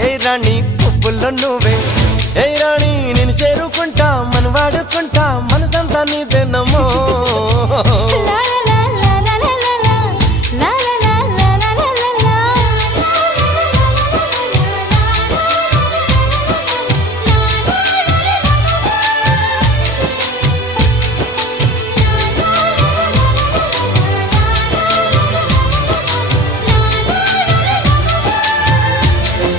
ఏ రాణి పువ్వుల్లో నువ్వే ఏ రాణి నేను చేరుకుంటా మన వాడుకుంటా మనసంతా నీదేనమ్మో లా